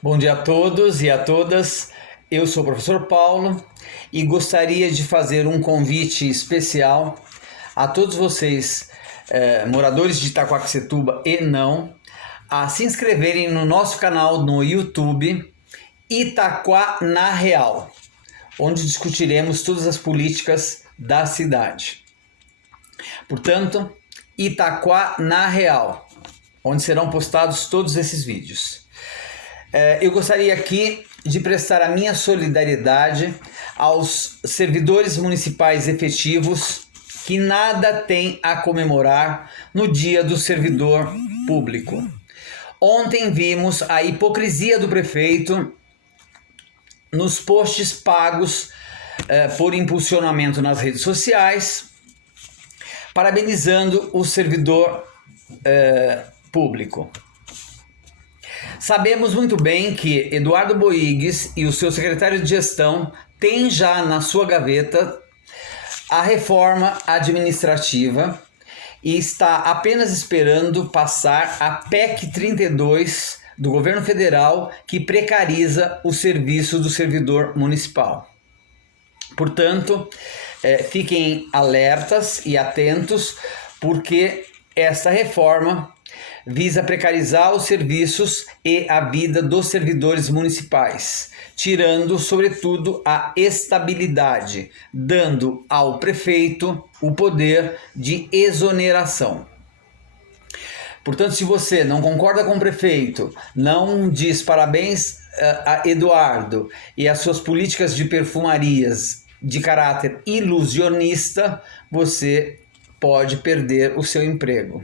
Bom dia a todos e a todas. Eu sou o professor Paulo e gostaria de fazer um convite especial a todos vocês, moradores de Itaquaquecetuba e não, a se inscreverem no nosso canal no YouTube Itaquá na Real, onde discutiremos todas as políticas da cidade. Portanto, Itaquá na Real, onde serão postados todos esses vídeos. Eu gostaria aqui de prestar a minha solidariedade aos servidores municipais efetivos que nada têm a comemorar no Dia do Servidor Público. Ontem vimos a hipocrisia do prefeito nos posts pagos por impulsionamento nas redes sociais, parabenizando o servidor público. Sabemos muito bem que Eduardo Boigues e o seu secretário de gestão têm já na sua gaveta a reforma administrativa e está apenas esperando passar a PEC 32 do governo federal, que precariza o serviço do servidor municipal. Portanto, fiquem alertas e atentos, porque essa reforma visa precarizar os serviços e a vida dos servidores municipais, tirando, sobretudo, a estabilidade, dando ao prefeito o poder de exoneração. Portanto, se você não concorda com o prefeito, não diz parabéns a Eduardo e as suas políticas de perfumarias de caráter ilusionista, você pode perder o seu emprego.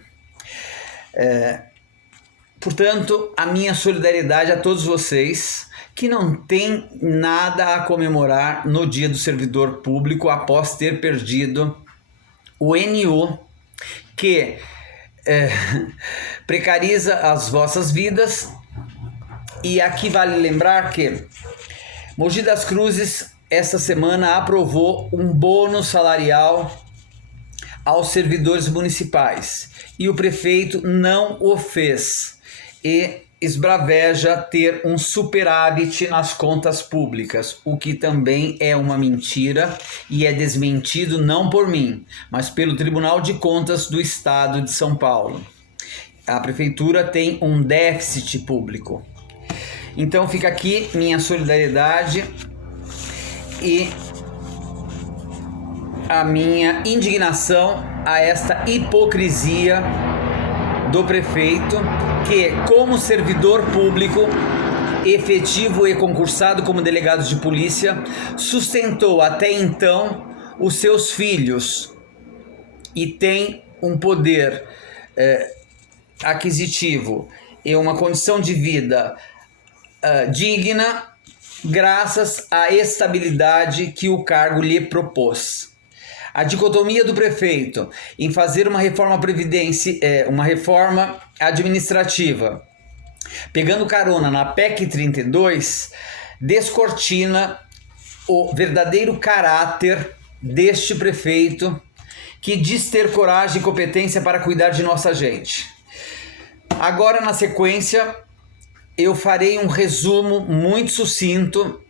Portanto, a minha solidariedade a todos vocês que não têm nada a comemorar no Dia do Servidor Público após ter perdido o NU, que precariza as vossas vidas. E aqui vale lembrar que Mogi das Cruzes esta semana aprovou um bônus salarial aos servidores municipais e o prefeito não o fez e esbraveja ter um superávit nas contas públicas, o que também é uma mentira e é desmentido não por mim, mas pelo Tribunal de Contas do Estado de São Paulo. A prefeitura tem um déficit público. Então fica aqui minha solidariedade e a minha indignação a esta hipocrisia do prefeito, que, como servidor público efetivo e concursado como delegado de polícia, sustentou até então os seus filhos e tem um poder aquisitivo e uma condição de vida digna graças à estabilidade que o cargo lhe propôs. A dicotomia do prefeito em fazer uma reforma administrativa, pegando carona na PEC 32, descortina o verdadeiro caráter deste prefeito, que diz ter coragem e competência para cuidar de nossa gente. Agora, na sequência, eu farei um resumo muito sucinto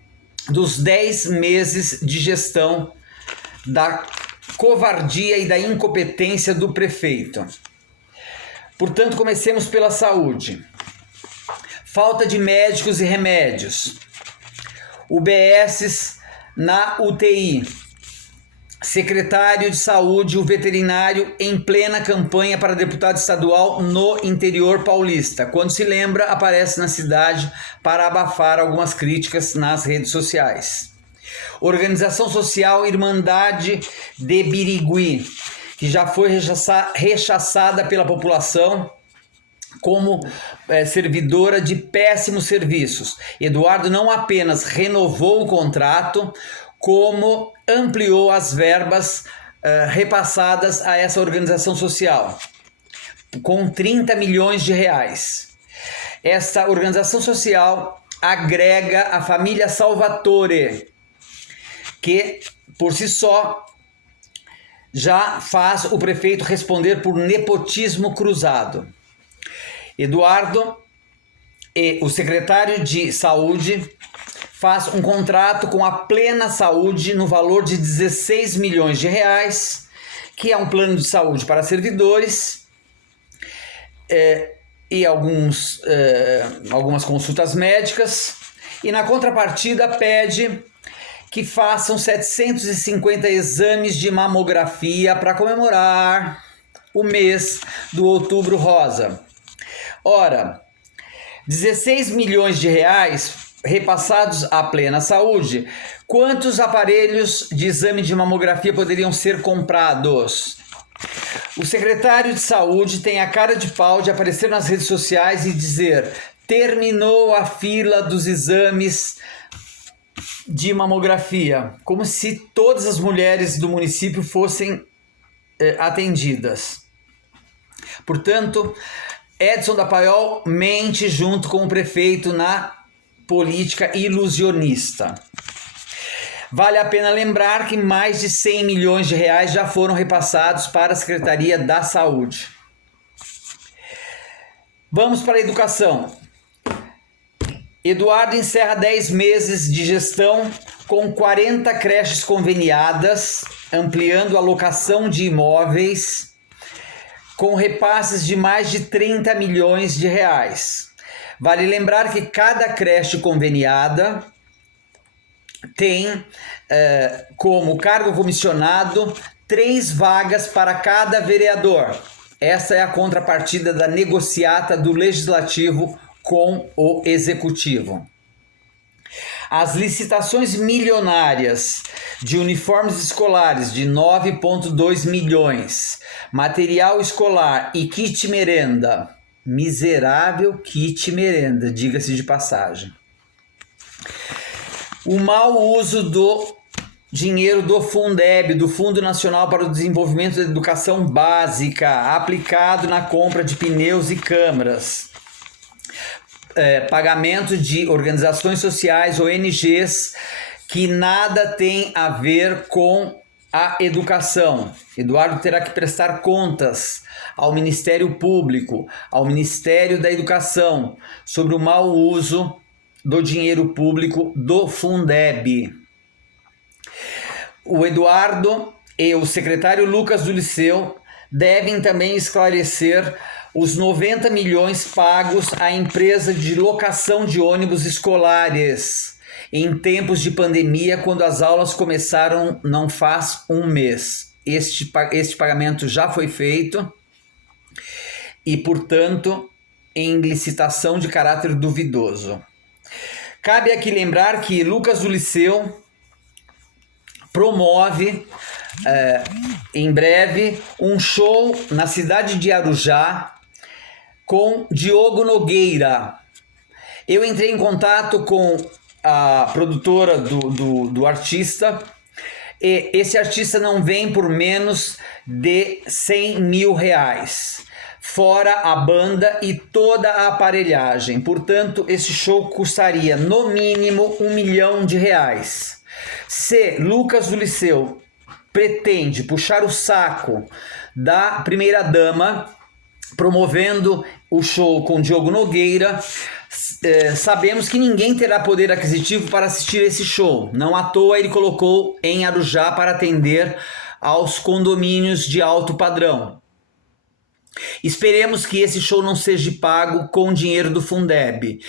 dos 10 meses de gestão da covardia e da incompetência do prefeito. Portanto, comecemos pela saúde. Falta de médicos e remédios. UBSs na UTI. Secretário de Saúde, o veterinário, em plena campanha para deputado estadual no interior paulista. Quando se lembra, aparece na cidade para abafar algumas críticas nas redes sociais. Organização Social Irmandade de Birigui, que já foi rechaçada pela população como servidora de péssimos serviços. Eduardo não apenas renovou o contrato, como ampliou as verbas repassadas a essa organização social, com 30 milhões de reais. Essa organização social agrega a família Salvatore, que por si só já faz o prefeito responder por nepotismo cruzado. Eduardo E o secretário de Saúde faz um contrato com a Plena Saúde no valor de 16 milhões de reais, que é um plano de saúde para servidores, e algumas consultas médicas, e na contrapartida pede que façam 750 exames de mamografia para comemorar o mês do Outubro Rosa. Ora, 16 milhões de reais repassados à Plena Saúde, quantos aparelhos de exame de mamografia poderiam ser comprados? O secretário de Saúde tem a cara de pau de aparecer nas redes sociais e dizer: terminou a fila dos exames de mamografia, como se todas as mulheres do município fossem atendidas. Portanto, Edson Dallagnol mente junto com o prefeito na política ilusionista. Vale a pena lembrar que mais de 100 milhões de reais já foram repassados para a Secretaria da Saúde. Vamos para a educação. Eduardo encerra 10 meses de gestão com 40 creches conveniadas, ampliando a locação de imóveis, com repasses de mais de 30 milhões de reais. Vale lembrar que cada creche conveniada tem como cargo comissionado 3 vagas para cada vereador. Essa é a contrapartida da negociata do Legislativo com o Executivo. As licitações milionárias de uniformes escolares de 9,2 milhões, material escolar e kit merenda, miserável kit merenda, diga-se de passagem. O mau uso do dinheiro do Fundeb, do Fundo Nacional para o Desenvolvimento da Educação Básica, aplicado na compra de pneus e câmeras. Pagamento de organizações sociais, ONGs, que nada tem a ver com a educação. Eduardo terá que prestar contas ao Ministério Público, ao Ministério da Educação, sobre o mau uso do dinheiro público do Fundeb. O Eduardo e o secretário Lucas do Liceu devem também esclarecer os 90 milhões pagos à empresa de locação de ônibus escolares em tempos de pandemia, quando as aulas começaram não faz um mês. Este pagamento já foi feito e, portanto, em licitação de caráter duvidoso. Cabe aqui lembrar que Lucas do Liceu promove em breve um show na cidade de Arujá com Diogo Nogueira. Eu entrei em contato com a produtora do artista, e esse artista não vem por menos de 100 mil reais, fora a banda e toda a aparelhagem. Portanto, esse show custaria no mínimo 1 milhão de reais. Se Lucas do Liceu pretende puxar o saco da primeira-dama, promovendo o show com Diogo Nogueira, sabemos que ninguém terá poder aquisitivo para assistir esse show. Não à toa ele colocou em Arujá para atender aos condomínios de alto padrão. Esperemos que esse show não seja pago com dinheiro do Fundeb.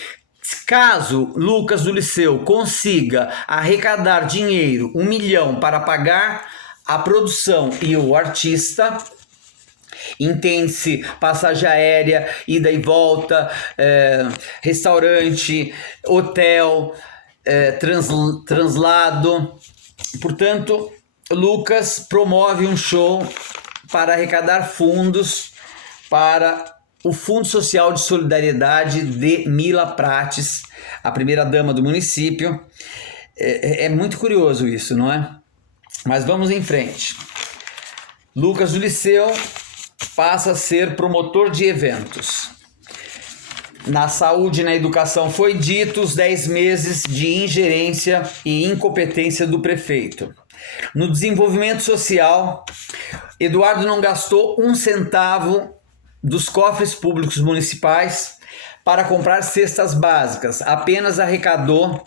Caso Lucas do Liceu consiga arrecadar dinheiro, 1 milhão, para pagar a produção e o artista, entende-se passagem aérea, ida e volta, restaurante, hotel, translado. Portanto, Lucas promove um show para arrecadar fundos para o Fundo Social de Solidariedade de Mila Prates, a primeira-dama do município. É muito curioso isso, não é? Mas vamos em frente. Lucas do Liceu passa a ser promotor de eventos. Na saúde e na educação foi dito os 10 meses de ingerência e incompetência do prefeito. No desenvolvimento social, Eduardo não gastou um centavo dos cofres públicos municipais para comprar cestas básicas. Apenas arrecadou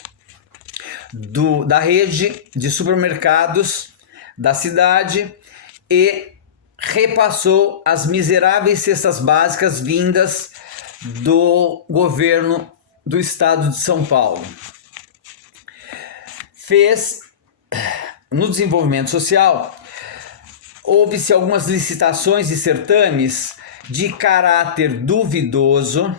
da rede de supermercados da cidade e repassou as miseráveis cestas básicas vindas do governo do estado de São Paulo. No desenvolvimento social, houve-se algumas licitações e certames de caráter duvidoso,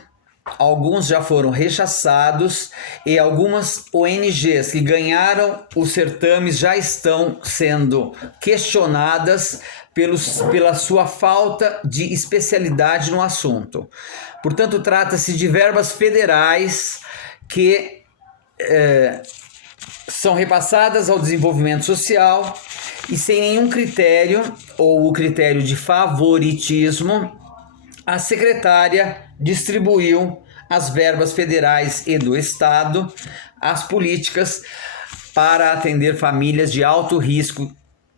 alguns já foram rechaçados e algumas ONGs que ganharam os certames já estão sendo questionadas pela sua falta de especialidade no assunto. Portanto, trata-se de verbas federais que são repassadas ao desenvolvimento social e sem nenhum critério, ou o critério de favoritismo, a secretária distribuiu as verbas federais e do Estado, as políticas para atender famílias de alto risco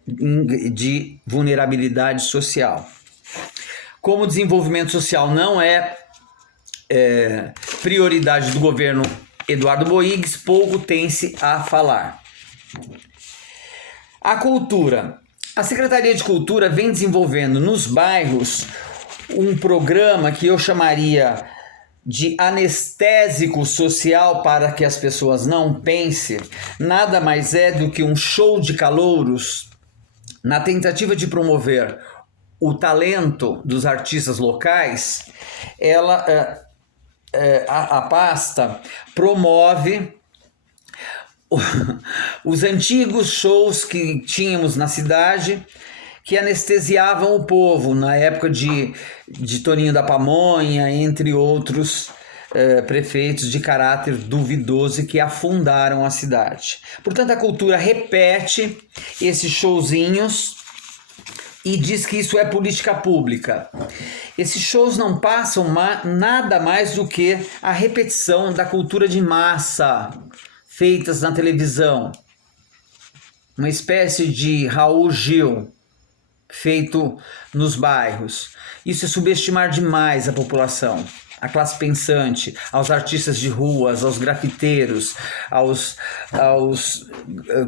de vulnerabilidade social. Como o desenvolvimento social não é prioridade do governo Eduardo Boigues, pouco tem-se a falar. A cultura. A Secretaria de Cultura vem desenvolvendo nos bairros um programa que eu chamaria de anestésico social para que as pessoas não pensem. Nada mais é do que um show de calouros na tentativa de promover o talento dos artistas locais. A pasta promove os antigos shows que tínhamos na cidade, que anestesiavam o povo na época de Toninho da Pamonha, entre outros prefeitos de caráter duvidoso que afundaram a cidade. Portanto, a cultura repete esses showzinhos e diz que isso é política pública. Esses shows não passam nada mais do que a repetição da cultura de massa feitas na televisão. Uma espécie de Raul Gil feito nos bairros. Isso é subestimar demais a população, a classe pensante, aos artistas de ruas, aos grafiteiros, aos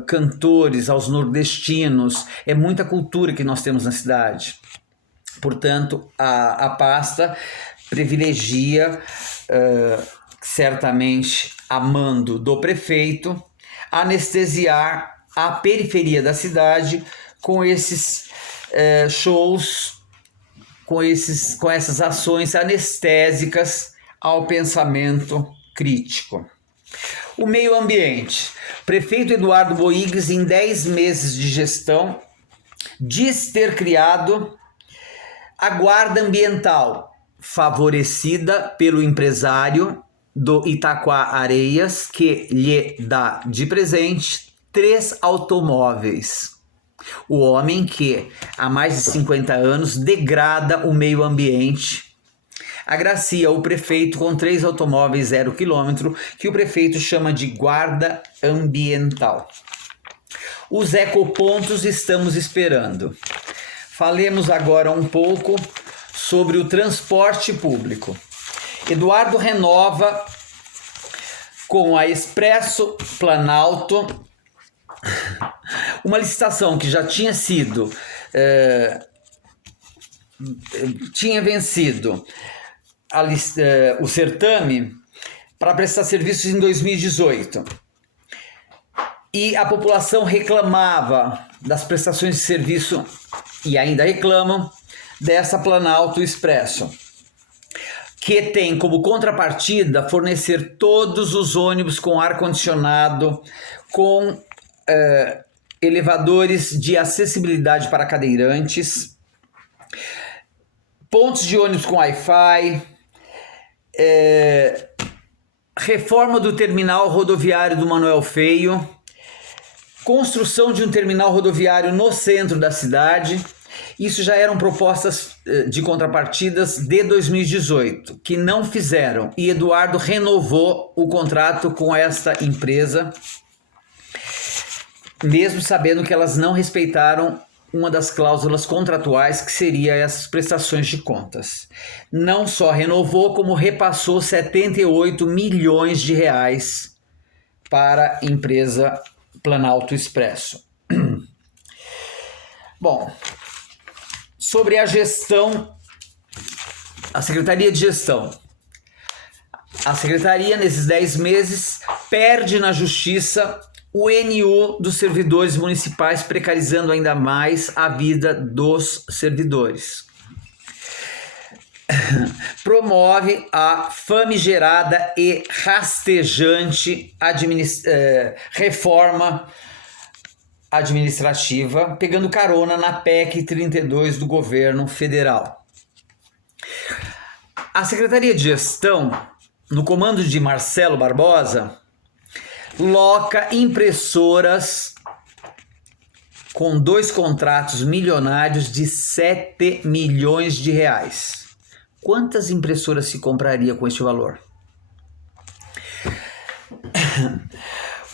cantores, aos nordestinos. É muita cultura que nós temos na cidade. Portanto, a pasta privilegia, certamente a mando do prefeito, anestesiar a periferia da cidade com esses shows, com essas ações anestésicas ao pensamento crítico. O meio ambiente. Prefeito Eduardo Boigues, em 10 meses de gestão, diz ter criado a guarda ambiental, favorecida pelo empresário do Itaquá Areias, que lhe dá de presente 3 automóveis. O homem que, há mais de 50 anos, degrada o meio ambiente, agracia o prefeito com 3 automóveis 0 km, que o prefeito chama de guarda ambiental. Os ecopontos estamos esperando. Falemos agora um pouco sobre o transporte público. Eduardo renova com a Expresso Planalto uma licitação que já tinha sido tinha vencido o certame para prestar serviços em 2018 e a população reclamava das prestações de serviço e ainda reclamam dessa Planalto Expresso, que tem como contrapartida fornecer todos os ônibus com ar-condicionado, com elevadores de acessibilidade para cadeirantes, pontos de ônibus com Wi-Fi, reforma do terminal rodoviário do Manoel Feio, construção de um terminal rodoviário no centro da cidade. Isso já eram propostas de contrapartidas de 2018, que não fizeram, e Eduardo renovou o contrato com esta empresa, mesmo sabendo que elas não respeitaram uma das cláusulas contratuais, que seria essas prestações de contas. Não só renovou, como repassou 78 milhões de reais para a empresa Planalto Expresso. Bom, sobre a gestão, a Secretaria de Gestão. A Secretaria, nesses 10 meses, perde na Justiça o NU dos servidores municipais, precarizando ainda mais a vida dos servidores. Promove a famigerada e rastejante reforma administrativa, pegando carona na PEC 32 do governo federal. A Secretaria de Gestão, no comando de Marcelo Barbosa, loca impressoras com 2 contratos milionários de 7 milhões de reais. Quantas impressoras se compraria com este valor?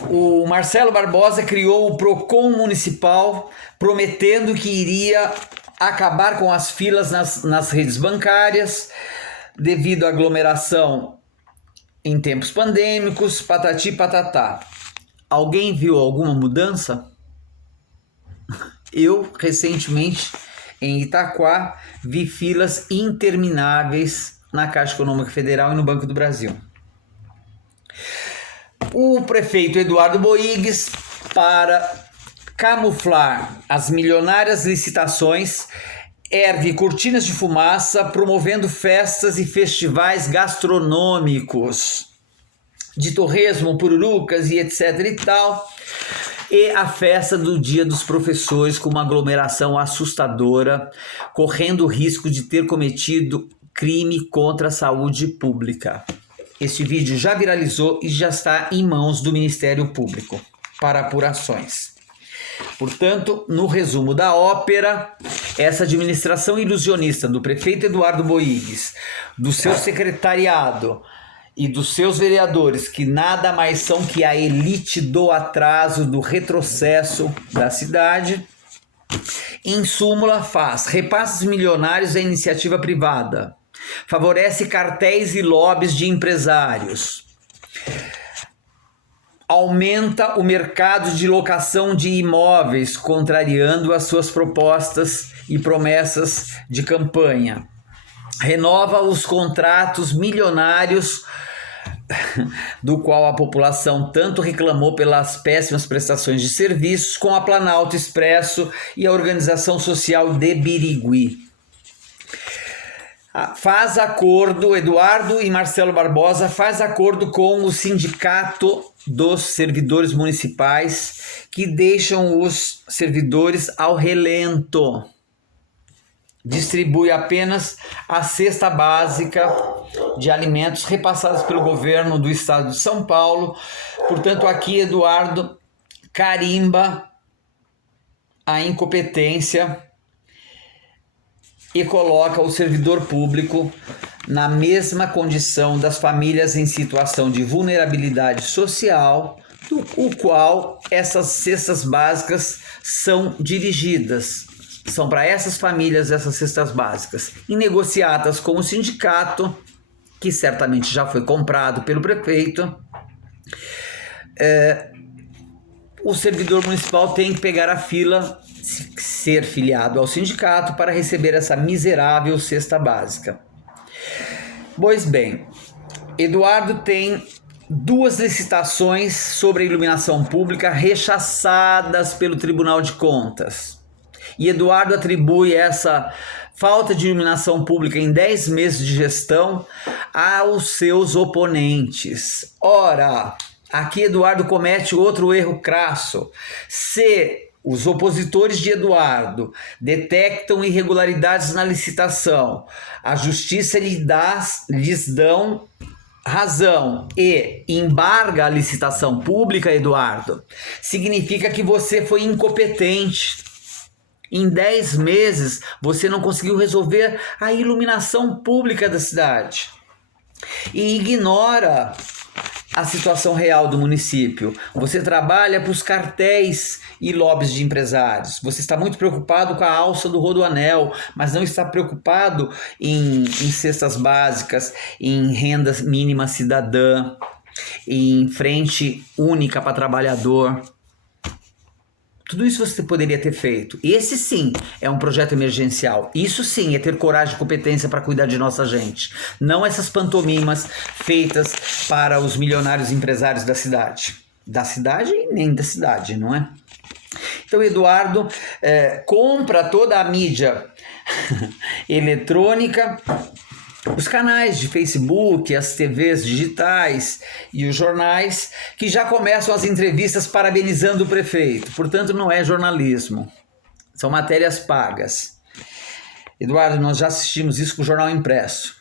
O Marcelo Barbosa criou o Procon Municipal, prometendo que iria acabar com as filas nas redes bancárias, devido à aglomeração em tempos pandêmicos, patati patatá. Alguém viu alguma mudança? Eu, recentemente, em Itaquá, vi filas intermináveis na Caixa Econômica Federal e no Banco do Brasil. O prefeito Eduardo Boigues, para camuflar as milionárias licitações, ergue cortinas de fumaça, promovendo festas e festivais gastronômicos de torresmo, pururucas e etc e tal, e a festa do Dia dos Professores com uma aglomeração assustadora, correndo o risco de ter cometido crime contra a saúde pública. Este vídeo já viralizou e já está em mãos do Ministério Público para apurações. Portanto, no resumo da ópera, essa administração ilusionista do prefeito Eduardo Boigues, do seu secretariado e dos seus vereadores, que nada mais são que a elite do atraso, do retrocesso da cidade, em súmula faz repasses milionários à iniciativa privada, favorece cartéis e lobbies de empresários, aumenta o mercado de locação de imóveis, contrariando as suas propostas e promessas de campanha, renova os contratos milionários do qual a população tanto reclamou pelas péssimas prestações de serviços, com a Planalto Expresso e a organização social de Birigui. Faz acordo, Eduardo e Marcelo Barbosa faz acordo com o Sindicato dos Servidores Municipais, que deixam os servidores ao relento. Distribui apenas a cesta básica de alimentos repassadas pelo governo do estado de São Paulo. Portanto, aqui Eduardo carimba a incompetência e coloca o servidor público na mesma condição das famílias em situação de vulnerabilidade social, o qual essas cestas básicas são dirigidas. São para essas famílias essas cestas básicas, e negociadas com o sindicato, que certamente já foi comprado pelo prefeito. O servidor municipal tem que pegar a fila, ser filiado ao sindicato para receber essa miserável cesta básica. Pois bem, Eduardo tem 2 licitações sobre a iluminação pública rechaçadas pelo Tribunal de Contas. E Eduardo atribui essa falta de iluminação pública em 10 meses de gestão aos seus oponentes. Ora, aqui Eduardo comete outro erro crasso. Se os opositores de Eduardo detectam irregularidades na licitação, a justiça lhes dão razão e embarga a licitação pública, Eduardo, significa que você foi incompetente. Em 10 meses, você não conseguiu resolver a iluminação pública da cidade. E ignora a situação real do município. Você trabalha para os cartéis e lobbies de empresários. Você está muito preocupado com a alça do Rodoanel, mas não está preocupado em cestas básicas, em renda mínima cidadã, em frente única para trabalhador. Tudo isso você poderia ter feito. Esse sim é um projeto emergencial. Isso sim é ter coragem e competência para cuidar de nossa gente. Não essas pantomimas feitas para os milionários empresários da cidade. Da cidade e nem da cidade, não é? Então, Eduardo compra toda a mídia eletrônica, os canais de Facebook, as TVs digitais e os jornais, que já começam as entrevistas parabenizando o prefeito. Portanto, não é jornalismo, são matérias pagas. Eduardo, nós já assistimos isso com o jornal impresso.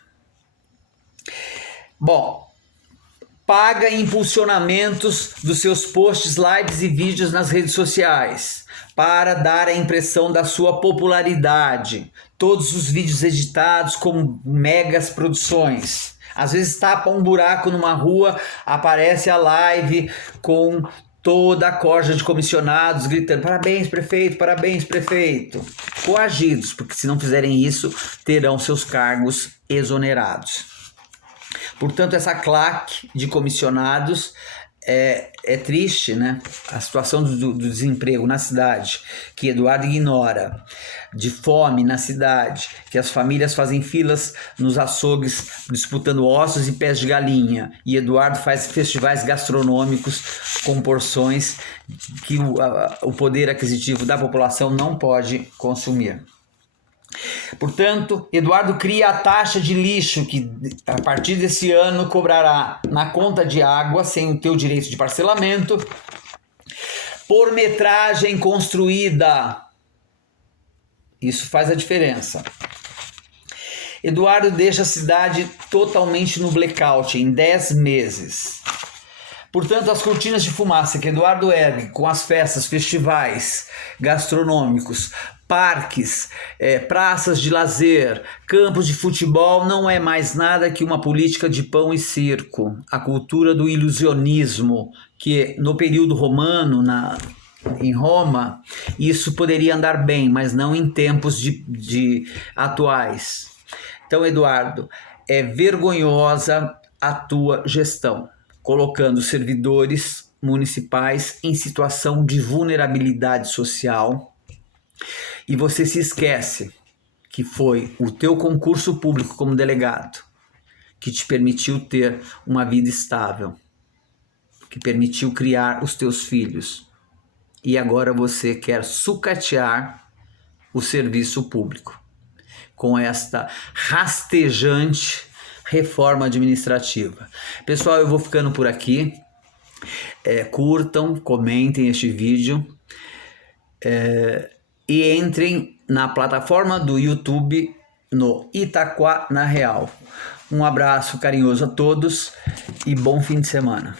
Bom, paga impulsionamentos dos seus posts, lives e vídeos nas redes sociais para dar a impressão da sua popularidade. Todos os vídeos editados com megas produções. Às vezes tapa um buraco numa rua, aparece a live com toda a corja de comissionados gritando: parabéns, prefeito, parabéns, prefeito. Coagidos, porque se não fizerem isso, terão seus cargos exonerados. Portanto, essa claque de comissionados é triste, né? A situação do desemprego na cidade, que Eduardo ignora, de fome na cidade, que as famílias fazem filas nos açougues disputando ossos e pés de galinha, e Eduardo faz festivais gastronômicos com porções que o poder aquisitivo da população não pode consumir. Portanto, Eduardo cria a taxa de lixo que a partir desse ano cobrará na conta de água, sem o teu direito de parcelamento, por metragem construída. Isso faz a diferença. Eduardo deixa a cidade totalmente no blackout em 10 meses. Portanto, as cortinas de fumaça que Eduardo ergue com as festas, festivais gastronômicos, parques, praças de lazer, campos de futebol, não é mais nada que uma política de pão e circo. A cultura do ilusionismo, que no período romano, em Roma, isso poderia andar bem, mas não em tempos atuais. Então, Eduardo, é vergonhosa a tua gestão, colocando servidores municipais em situação de vulnerabilidade social. E você se esquece que foi o teu concurso público como delegado que te permitiu ter uma vida estável, que permitiu criar os teus filhos. E agora você quer sucatear o serviço público com esta rastejante reforma administrativa. Pessoal, eu vou ficando por aqui. Curtam, comentem este vídeo. E entrem na plataforma do YouTube no Itaquá na Real. Um abraço carinhoso a todos e bom fim de semana.